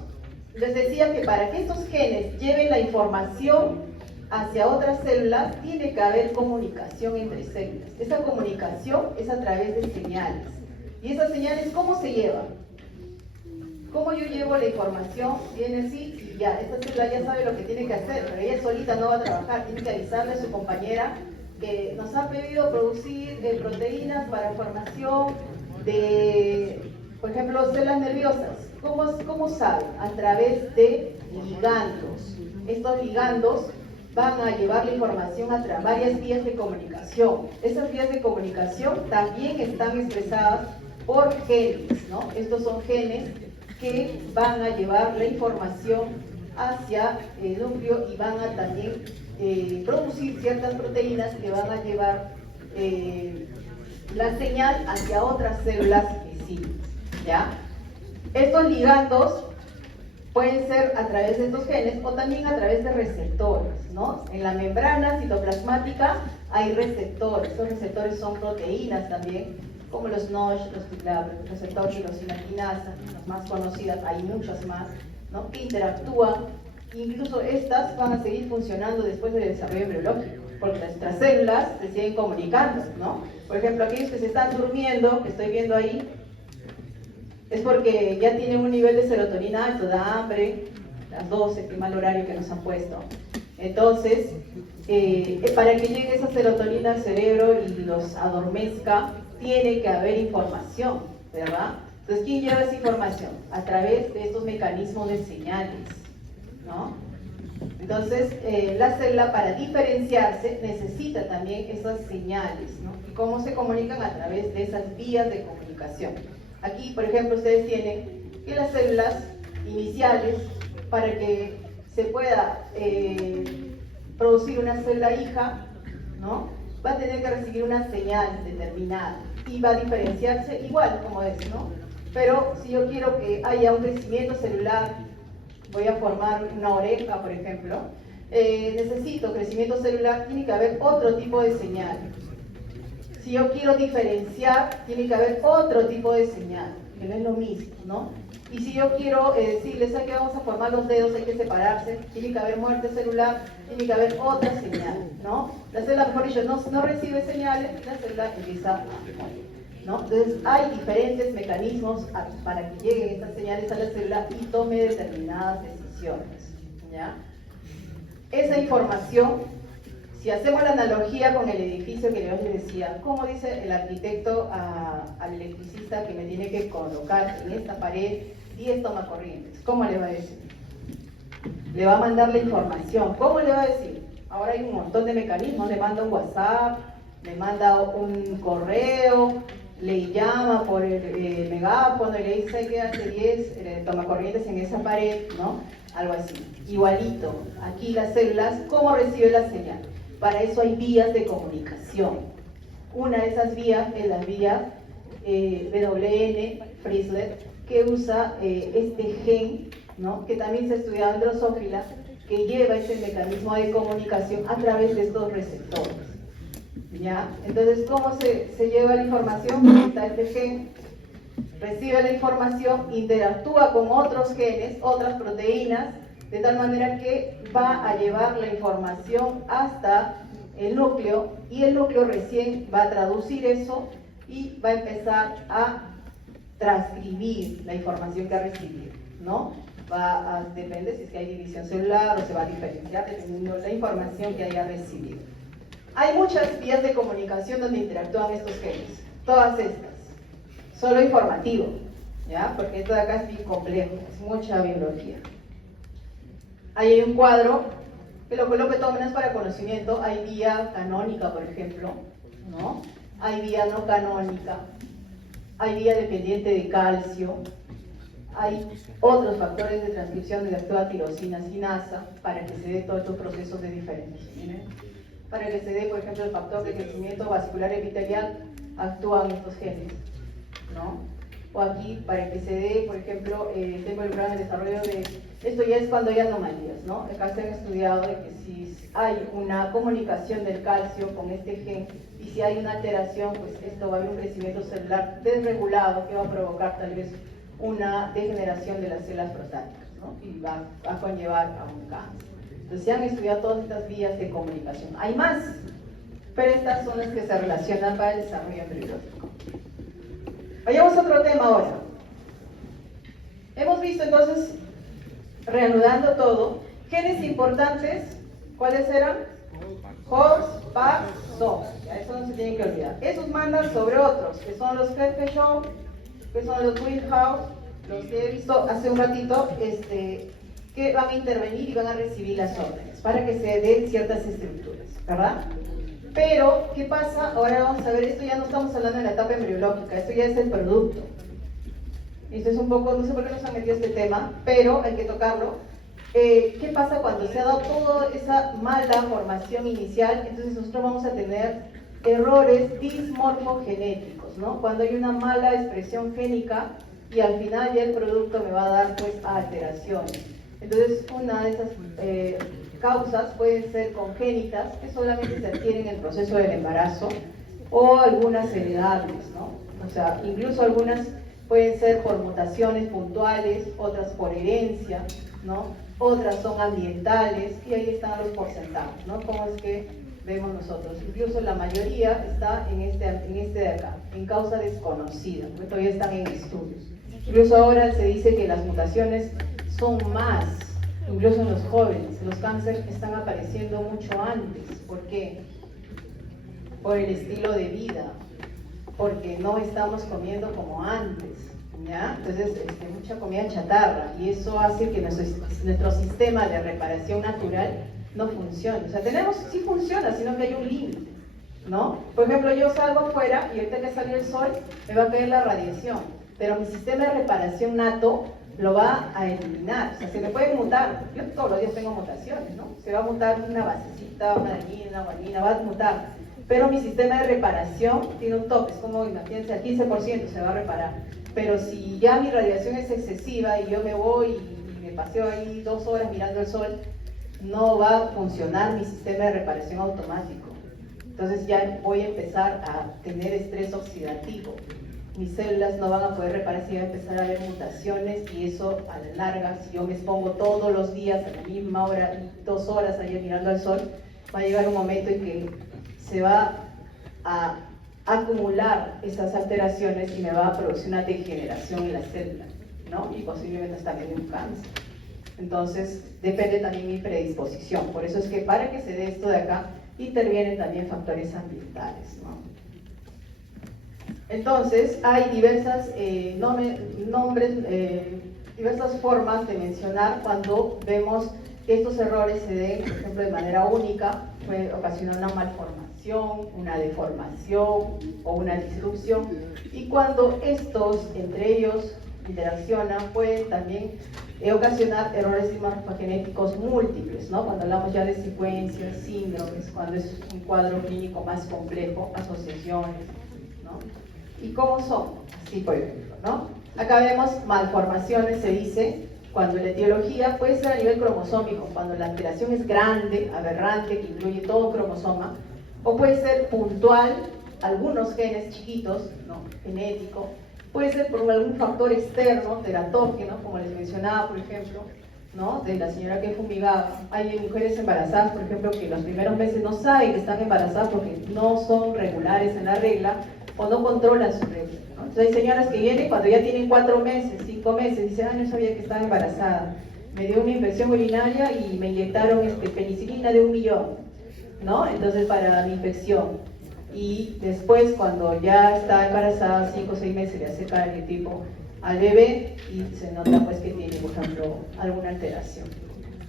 Les decía que para que estos genes lleven la información hacia otras células, tiene que haber comunicación entre células. Esa comunicación es a través de señales. ¿Y esas señales cómo se llevan? ¿Cómo yo llevo la información? Viene así y ya, esta célula ya sabe lo que tiene que hacer, pero ella solita no va a trabajar, tiene que avisarle a su compañera que nos ha pedido producir proteínas para formación de, por ejemplo, células nerviosas. ¿Cómo sabe? A través de ligandos. Estos ligandos van a llevar la información a través de varias vías de comunicación. Esas vías de comunicación también están expresadas por genes, ¿no? Estos son genes que van a llevar la información hacia el núcleo y van a también producir ciertas proteínas que van a llevar la señal hacia otras células visibles, ¿ya? Estos ligandos pueden ser a través de estos genes o también a través de receptores, ¿no? En la membrana citoplasmática hay receptores. Estos receptores son proteínas también, como los NOSH, la receptor tirosina quinasa, las más conocidas, hay muchas más, ¿no? Que interactúan. Incluso estas van a seguir funcionando después del desarrollo embriológico, porque nuestras células se siguen comunicando, ¿no? Por ejemplo, aquellos que se están durmiendo, que estoy viendo ahí, es porque ya tienen un nivel de serotonina alto, da hambre, las 12, que mal horario que nos han puesto. Entonces, para que llegue esa serotonina al cerebro y los adormezca, tiene que haber información, ¿verdad? Entonces, ¿quién lleva esa información? A través de estos mecanismos de señales, ¿no? Entonces, la célula para diferenciarse necesita también esas señales, ¿no? ¿Y cómo se comunican? A través de esas vías de comunicación. Aquí, por ejemplo, ustedes tienen que las células iniciales, para que se pueda producir una célula hija, ¿no? Va a tener que recibir una señal determinada y va a diferenciarse igual, como es, ¿no? Pero si yo quiero que haya un crecimiento celular, voy a formar una oreja, por ejemplo, necesito crecimiento celular, tiene que haber otro tipo de señal. Si yo quiero diferenciar, tiene que haber otro tipo de señal, que no es lo mismo, ¿no? Y si yo quiero decirles que vamos a formar los dedos, hay que separarse, tiene que haber muerte celular, tiene que haber otra señal, ¿no? La célula, mejor dicho, no recibe señales y la célula empieza a morir, ¿no? Entonces hay diferentes mecanismos para que lleguen estas señales a la célula y tome determinadas decisiones, ¿ya? Esa información, si hacemos la analogía con el edificio que yo les decía, ¿cómo dice el arquitecto al electricista que me tiene que colocar en esta pared 10 tomacorrientes? ¿Cómo le va a decir? Le va a mandar la información. ¿Cómo le va a decir? Ahora hay un montón de mecanismos, le manda un WhatsApp, le manda un correo, le llama por el megáfono y le dice que hace 10 tomacorrientes en esa pared, ¿no? Algo así. Igualito, aquí las células, ¿cómo recibe la señal? Para eso hay vías de comunicación. Una de esas vías es la vía WN Frizzler, que usa este gen, ¿no? Que también se ha estudiado en Drosophila, que lleva ese mecanismo de comunicación a través de estos receptores, ¿ya? Entonces, ¿cómo se lleva la información? Está este gen, recibe la información, interactúa con otros genes, otras proteínas, de tal manera que va a llevar la información hasta el núcleo y el núcleo recién va a traducir eso y va a empezar a transcribir la información que ha recibido, ¿no? Depende si es que hay división celular o se va a diferenciar dependiendo de la información que haya recibido. Hay muchas vías de comunicación donde interactúan estos genes, todas estas, solo informativo, ¿ya? Porque esto de acá es bien complejo, es mucha biología. Ahí hay un cuadro que lo coloco de todas maneras para conocimiento. Hay vía canónica, por ejemplo, ¿no? Hay vía no canónica, hay vía dependiente de calcio, hay otros factores de transcripción de la actúa tirosina quinasa para que se dé todos estos procesos de diferenciación. ¿Miren? Para que se dé, por ejemplo, el factor de crecimiento vascular epitelial, actúan estos genes, ¿no? O aquí, para que se dé, por ejemplo, el tema del gran desarrollo de... Esto ya es cuando hay anomalías, ¿no? Acá se han estudiado de que si hay una comunicación del calcio con este gen y si hay una alteración, pues esto va a haber un crecimiento celular desregulado que va a provocar tal vez una degeneración de las células prostáticas, ¿no? Y va a conllevar a un cáncer. Entonces se han estudiado todas estas vías de comunicación. Hay más, pero estas son las que se relacionan para el desarrollo embriológico. Vayamos a otro tema ahora. Hemos visto entonces, reanudando todo, genes importantes, ¿cuáles eran? Hox, Pax, Sox. Eso no se tiene que olvidar. Esos mandan sobre otros, que son los Hershey, que son los Whithouse, los que he visto hace un ratito, que van a intervenir y van a recibir las órdenes para que se den ciertas estructuras, ¿verdad? Pero, ¿qué pasa? Ahora vamos a ver, esto ya no estamos hablando de la etapa embriológica, esto ya es el producto. Esto es un poco, no sé por qué nos han metido este tema, pero hay que tocarlo. ¿Qué pasa cuando se ha dado toda esa mala formación inicial? Entonces nosotros vamos a tener errores dismorfogenéticos, ¿no? Cuando hay una mala expresión génica y al final ya el producto me va a dar pues alteraciones. Entonces una de esas causas pueden ser congénitas, que solamente se adquieren en el proceso del embarazo, o algunas heredables, ¿no? O sea, incluso algunas pueden ser por mutaciones puntuales, otras por herencia, ¿no? Otras son ambientales, y ahí están los porcentajes, ¿no? Como es que vemos nosotros. Incluso la mayoría está en este de acá, en causa desconocida, porque todavía están en estudios. Incluso ahora se dice que las mutaciones son más, incluso en los jóvenes. Los cánceres están apareciendo mucho antes. ¿Por qué? Por el estilo de vida, porque no estamos comiendo como antes, ¿ya? Entonces, mucha comida chatarra, y eso hace que nuestro sistema de reparación natural no funcione. O sea, sí funciona, sino que hay un límite, ¿no? Por ejemplo, yo salgo afuera y ahorita que salió el sol, me va a caer la radiación, pero mi sistema de reparación nato lo va a eliminar. O sea, se me puede mutar. Yo todos los días tengo mutaciones, ¿no? Se va a mutar una basecita, una adenina, una guanina, va a mutar. Pero mi sistema de reparación tiene un tope, es como, imagínense, al 15% se va a reparar. Pero si ya mi radiación es excesiva y yo me voy y me paseo ahí 2 horas mirando el sol, no va a funcionar mi sistema de reparación automático. Entonces ya voy a empezar a tener estrés oxidativo. Mis células no van a poder reparar, si va a empezar a haber mutaciones, y eso a la larga, si yo me expongo todos los días a la misma hora, 2 horas allá mirando al sol, va a llegar un momento en que se va a acumular esas alteraciones y me va a producir una degeneración en la célula, ¿no? Y posiblemente hasta también un cáncer. Entonces, depende también mi predisposición. Por eso es que para que se dé esto de acá, intervienen también factores ambientales, ¿no? Entonces, hay diversas diversas formas de mencionar cuando vemos que estos errores se den, por ejemplo, de manera única, puede ocasionar una malformación, una deformación o una disrupción, y cuando estos entre ellos interaccionan, pueden también ocasionar errores morfogenéticos múltiples, ¿no? Cuando hablamos ya de secuencias, síndromes, cuando es un cuadro clínico más complejo, asociaciones, ¿no? ¿Y cómo son? Así, por ejemplo, ¿no? Acá vemos malformaciones, se dice, cuando la etiología puede ser a nivel cromosómico, cuando la alteración es grande, aberrante, que incluye todo cromosoma, o puede ser puntual, algunos genes chiquitos, ¿no? Genético, puede ser por algún factor externo, teratógeno, como les mencionaba, por ejemplo, ¿no? De la señora que fumigaba. Hay mujeres embarazadas, por ejemplo, que los primeros meses no saben que están embarazadas porque no son regulares en la regla o no controlan su regla, ¿no? Entonces hay señoras que vienen cuando ya tienen 4 meses, 5 meses, dicen, no sabía que estaba embarazada, me dio una infección urinaria y me inyectaron penicilina de 1 millón, ¿no? Entonces para mi infección. Y después, cuando ya está embarazada, 5 o 6 meses, le hace cariotipo al bebé y se nota pues que tiene, por ejemplo, alguna alteración,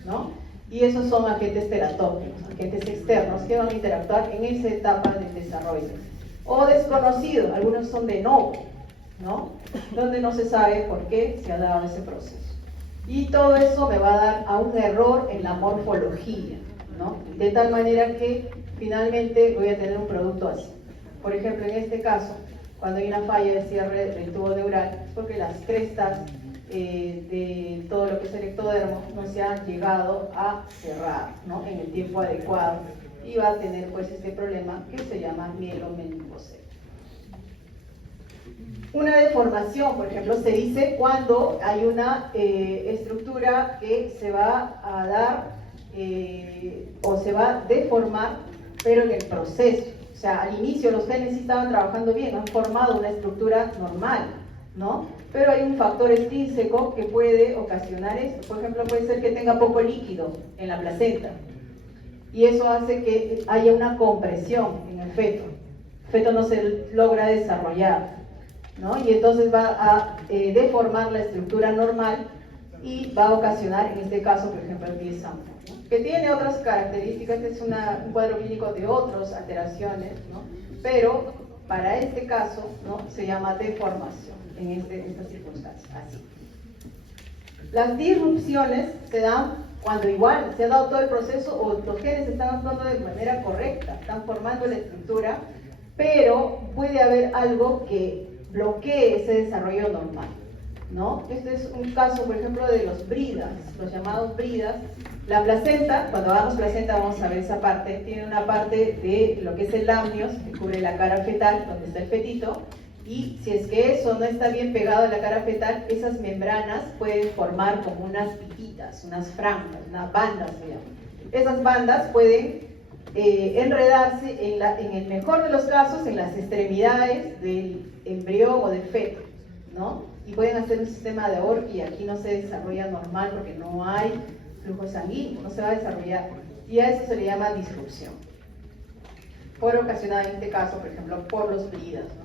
¿no? Y esos son agentes teratógenos, agentes externos que van a interactuar en esa etapa del desarrollo. O desconocido, algunos son de novo, ¿no? Donde no se sabe por qué se ha dado ese proceso. Y todo eso me va a dar a un error en la morfología, ¿no? De tal manera que finalmente voy a tener un producto así. Por ejemplo, en este caso, cuando hay una falla de cierre del tubo neural, es porque las crestas de todo lo que es el ectodermo no se han llegado a cerrar, ¿no? En el tiempo adecuado, y va a tener pues este problema que se llama mielomeningocele. Una deformación, por ejemplo, se dice cuando hay una estructura que se va a dar o se va a deformar, pero en el proceso. O sea, al inicio los genes sí estaban trabajando bien, han formado una estructura normal, ¿no? Pero hay un factor extrínseco que puede ocasionar esto. Por ejemplo, puede ser que tenga poco líquido en la placenta. Y eso hace que haya una compresión en el feto. El feto no se logra desarrollar, ¿no? Y entonces va a deformar la estructura normal y va a ocasionar, en este caso, por ejemplo, el pie santo, ¿no? Que tiene otras características, es un cuadro clínico de otras alteraciones, ¿no? Pero para este caso, ¿no?, se llama deformación en estas circunstancias, así. Las disrupciones se dan cuando igual se ha dado todo el proceso o los genes están actuando de manera correcta, están formando la estructura, pero puede haber algo que bloquee ese desarrollo normal, ¿no? Este es un caso, por ejemplo, de los bridas, los llamados bridas. La placenta, cuando hagamos placenta vamos a ver esa parte, tiene una parte de lo que es el amnios, que cubre la cara fetal, donde está el fetito, y si es que eso no está bien pegado a la cara fetal, esas membranas pueden formar como unas piquitas, unas franjas, unas bandas, se llaman. Esas bandas pueden enredarse en el mejor de los casos en las extremidades del embrión o del feto, ¿no? Y pueden hacer un sistema de ahorque y aquí no se desarrolla normal porque no hay flujo sanguíneo, no se va a desarrollar, y a eso se le llama disrupción, por ocasionada en este caso, por ejemplo, por los bridas, ¿no?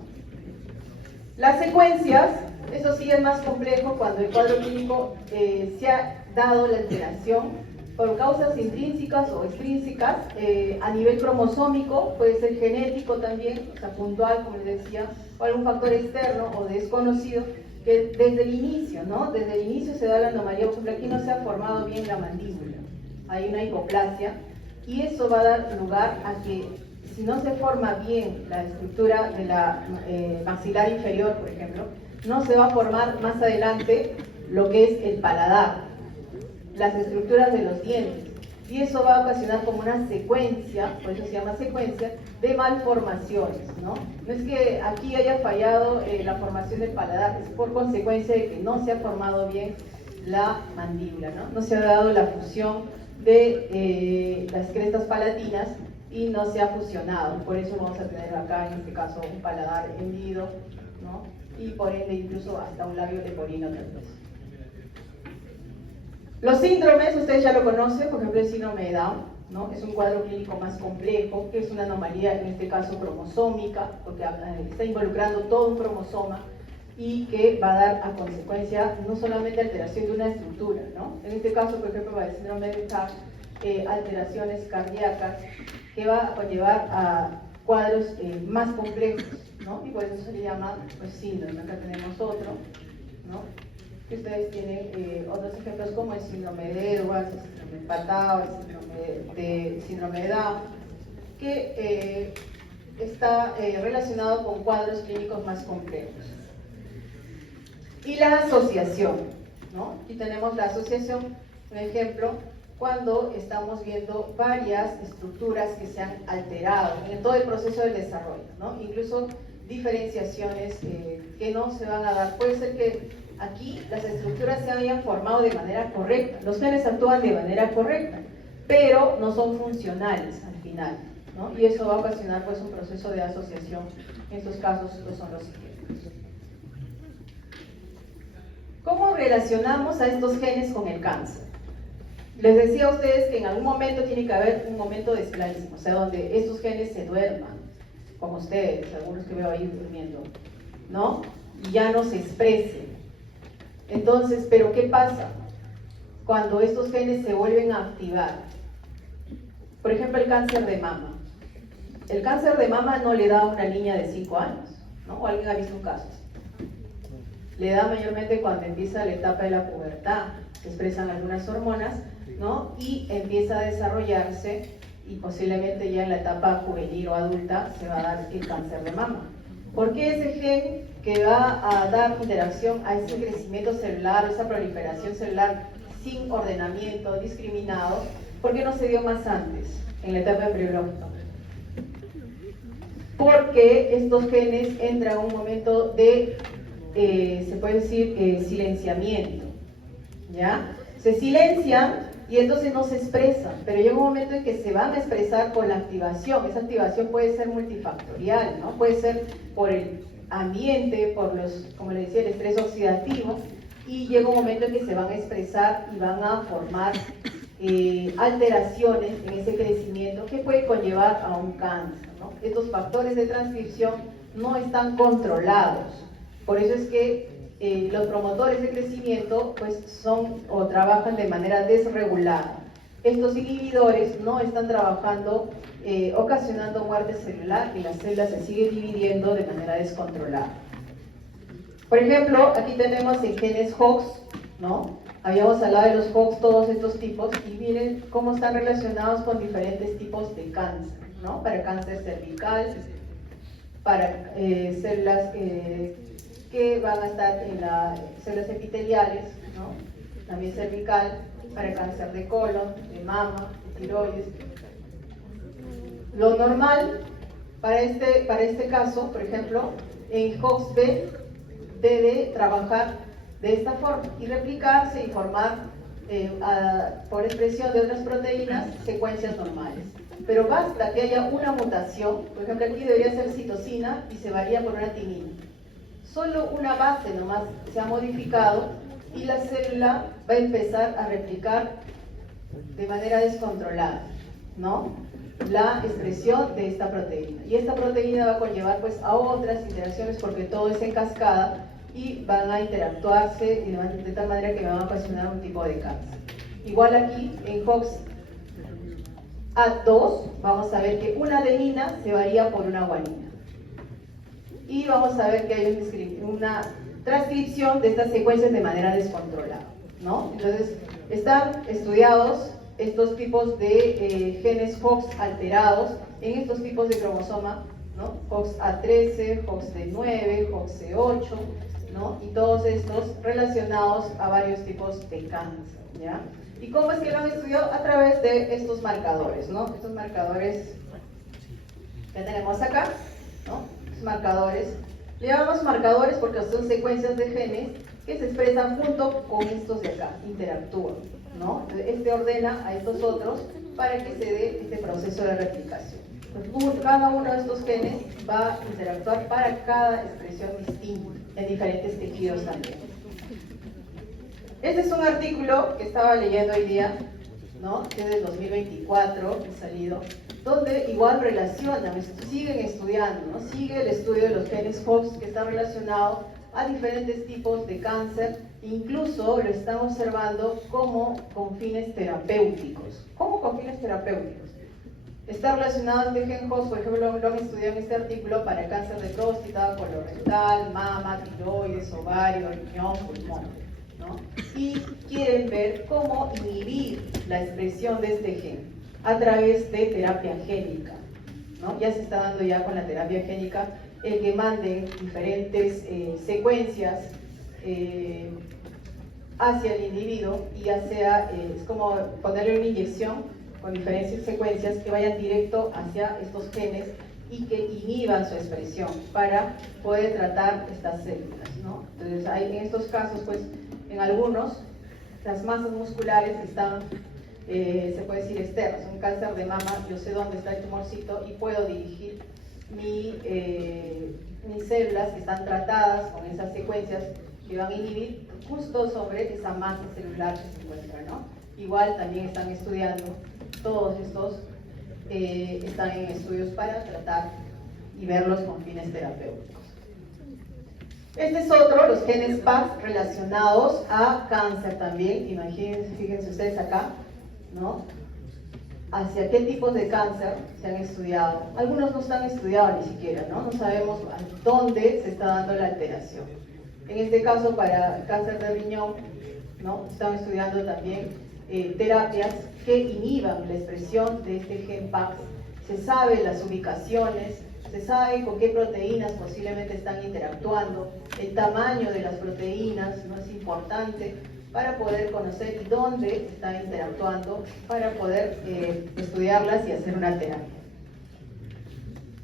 Las secuencias, eso sí es más complejo cuando el cuadro clínico se ha dado la alteración por causas intrínsecas o extrínsecas, a nivel cromosómico, puede ser genético también, o sea, puntual, como les decía, o algún factor externo o desconocido, que desde el inicio, ¿no? Desde el inicio se da la anomalía. Por ejemplo, aquí no se ha formado bien la mandíbula, hay una hipoplasia, y eso va a dar lugar a que, si no se forma bien la estructura de la maxilar inferior, por ejemplo, no se va a formar más adelante lo que es el paladar, las estructuras de los dientes, y eso va a ocasionar como una secuencia, por eso se llama secuencia, de malformaciones, ¿no? No es que aquí haya fallado la formación del paladar, es por consecuencia de que no se ha formado bien la mandíbula, ¿no? No se ha dado la fusión de las crestas palatinas y no se ha fusionado, por eso vamos a tener acá en este caso un paladar hendido, ¿no? Y por ende incluso hasta un labio leporino tal vez. Los síndromes, ustedes ya lo conocen, por ejemplo el síndrome de Down, ¿no? Es un cuadro clínico más complejo, que es una anomalía, en este caso cromosómica, porque está involucrando todo un cromosoma y que va a dar a consecuencia no solamente alteración de una estructura, ¿no? En este caso, por ejemplo, para el síndrome de Down, alteraciones cardíacas que va a conllevar a cuadros más complejos, ¿no? Y por eso se le llama, pues, síndrome. Acá tenemos otro, ¿no? Que ustedes tienen otros ejemplos como el síndrome de Edwards, el síndrome de Patau, el síndrome de Down, que está relacionado con cuadros clínicos más complejos. Y la asociación, ¿no? Aquí tenemos la asociación, un ejemplo, cuando estamos viendo varias estructuras que se han alterado en todo el proceso del desarrollo, ¿no? Incluso diferenciaciones que no se van a dar. Puede ser que aquí las estructuras se hayan formado de manera correcta, los genes actúan de manera correcta, pero no son funcionales al final, ¿no? Y eso va a ocasionar, pues, un proceso de asociación. En estos casos son los siguientes. ¿Cómo relacionamos a estos genes con el cáncer? Les decía a ustedes que en algún momento tiene que haber un momento de esclavismo, o sea, donde estos genes se duerman, como ustedes, algunos que veo ahí durmiendo, ¿no? Y ya no se expresen. Entonces, ¿pero qué pasa cuando estos genes se vuelven a activar? Por ejemplo, el cáncer de mama. El cáncer de mama no le da a una niña de 5 años, ¿no? ¿O alguien ha visto un caso? Le da mayormente cuando empieza la etapa de la pubertad, se expresan algunas hormonas, ¿no? Y empieza a desarrollarse, y posiblemente ya en la etapa juvenil o adulta se va a dar el cáncer de mama. ¿Por qué ese gen que va a dar interacción a ese crecimiento celular, esa proliferación celular sin ordenamiento, discriminado, por qué no se dio más antes, en la etapa embriológica? Porque estos genes entran en un momento de, se puede decir, silenciamiento, ¿ya? Se silencian y entonces no se expresan, pero llega un momento en que se van a expresar con la activación. Esa activación puede ser multifactorial, ¿no? Puede ser por el ambiente, por los, como les decía, el estrés oxidativo, y llega un momento en que se van a expresar y van a formar alteraciones en ese crecimiento que puede conllevar a un cáncer, ¿no? Estos factores de transcripción no están controlados, por eso es que los promotores de crecimiento pues son o trabajan de manera desregulada. Estos inhibidores no están trabajando, ocasionando muerte celular y la célula se sigue dividiendo de manera descontrolada. Por ejemplo, aquí tenemos en genes Hox, ¿no? Habíamos hablado de los Hox, todos estos tipos, y miren cómo están relacionados con diferentes tipos de cáncer, ¿no? Para cáncer cervical, para células que van a estar en las células epiteliales, ¿no? También cervical, para cáncer de colon, de mama, de tiroides. Lo normal para este caso, por ejemplo, en HOX-B debe trabajar de esta forma y replicarse y formar por expresión de otras proteínas secuencias normales. Pero basta que haya una mutación, por ejemplo aquí debería ser citosina y se varía por una timina. Solo una base nomás se ha modificado y la célula va a empezar a replicar de manera descontrolada, ¿no? La expresión de esta proteína. Y esta proteína va a conllevar pues a otras interacciones porque todo es en cascada y van a interactuarse de tal manera que me van a ocasionar un tipo de cáncer. Igual aquí en HOX-A2 vamos a ver que una adenina se varía por una guanina. Y vamos a ver que hay una transcripción de estas secuencias de manera descontrolada, ¿no? Entonces, están estudiados estos tipos de genes Hox alterados en estos tipos de cromosoma, ¿no? HOX-A13, HOX-D9, HOX-C8, ¿no? Y todos estos relacionados a varios tipos de cáncer, ¿ya? ¿Y cómo es que lo han estudiado? A través de estos marcadores, ¿no? Estos marcadores que tenemos acá, ¿no? Marcadores, le llamamos marcadores porque son secuencias de genes que se expresan junto con estos de acá, interactúan, ¿no? Este ordena a estos otros para que se dé este proceso de replicación. Entonces, cada uno de estos genes va a interactuar para cada expresión distinta en diferentes tejidos también. Este es un artículo que estaba leyendo hoy día, ¿no? Que es del 2024, que ha salido, donde igual relacionan, siguen estudiando, ¿no? Sigue el estudio de los genes Hox que está relacionado a diferentes tipos de cáncer, incluso lo están observando como con fines terapéuticos. ¿Cómo con fines terapéuticos? Está relacionado este gen Hox, por ejemplo, lo han estudiado en este artículo para cáncer de próstata, colorectal, mama, tiroides, ovario, riñón, pulmón, ¿no? Y quieren ver cómo inhibir la expresión de este gen a través de terapia génica, ¿no? Ya se está dando ya con la terapia génica el que manden diferentes secuencias hacia el individuo y ya sea, es como ponerle una inyección con diferentes secuencias que vayan directo hacia estos genes y que inhiban su expresión para poder tratar estas células, ¿no? Entonces hay en estos casos, pues en algunos, las masas musculares están se puede decir externas, un cáncer de mama, yo sé dónde está el tumorcito y puedo dirigir mis células que están tratadas con esas secuencias que van a inhibir justo sobre esa masa celular que se encuentra, ¿no? Igual también están estudiando, todos estos están en estudios para tratar y verlos con fines terapéuticos. Este es otro, los genes PAX relacionados a cáncer también, imagínense, fíjense ustedes acá, ¿no? Hacia qué tipos de cáncer se han estudiado. Algunos no están estudiados ni siquiera, ¿no? No sabemos dónde se está dando la alteración. En este caso, para cáncer de riñón, ¿no? Están estudiando también terapias que inhiban la expresión de este gen PAX. Se sabe las ubicaciones, se sabe con qué proteínas posiblemente están interactuando, el tamaño de las proteínas, ¿no? Es importante para poder conocer dónde están interactuando, para poder estudiarlas y hacer una terapia.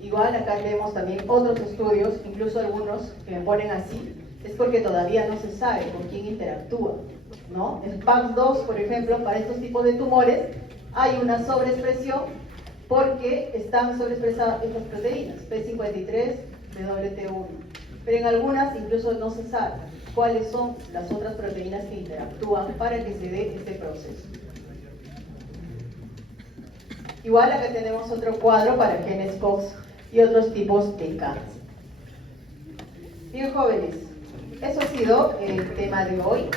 Igual acá vemos también otros estudios, incluso algunos que me ponen así, es porque todavía no se sabe con quién interactúa. ¿no? El PAX2, por ejemplo, para estos tipos de tumores, hay una sobreexpresión porque están sobreexpresadas estas proteínas, P53, WT1. Pero en algunas incluso no se sabe cuáles son las otras proteínas que interactúan para que se dé este proceso. Igual acá tenemos otro cuadro para genes COX y otros tipos de cáncer. Bien, jóvenes, eso ha sido el tema de hoy.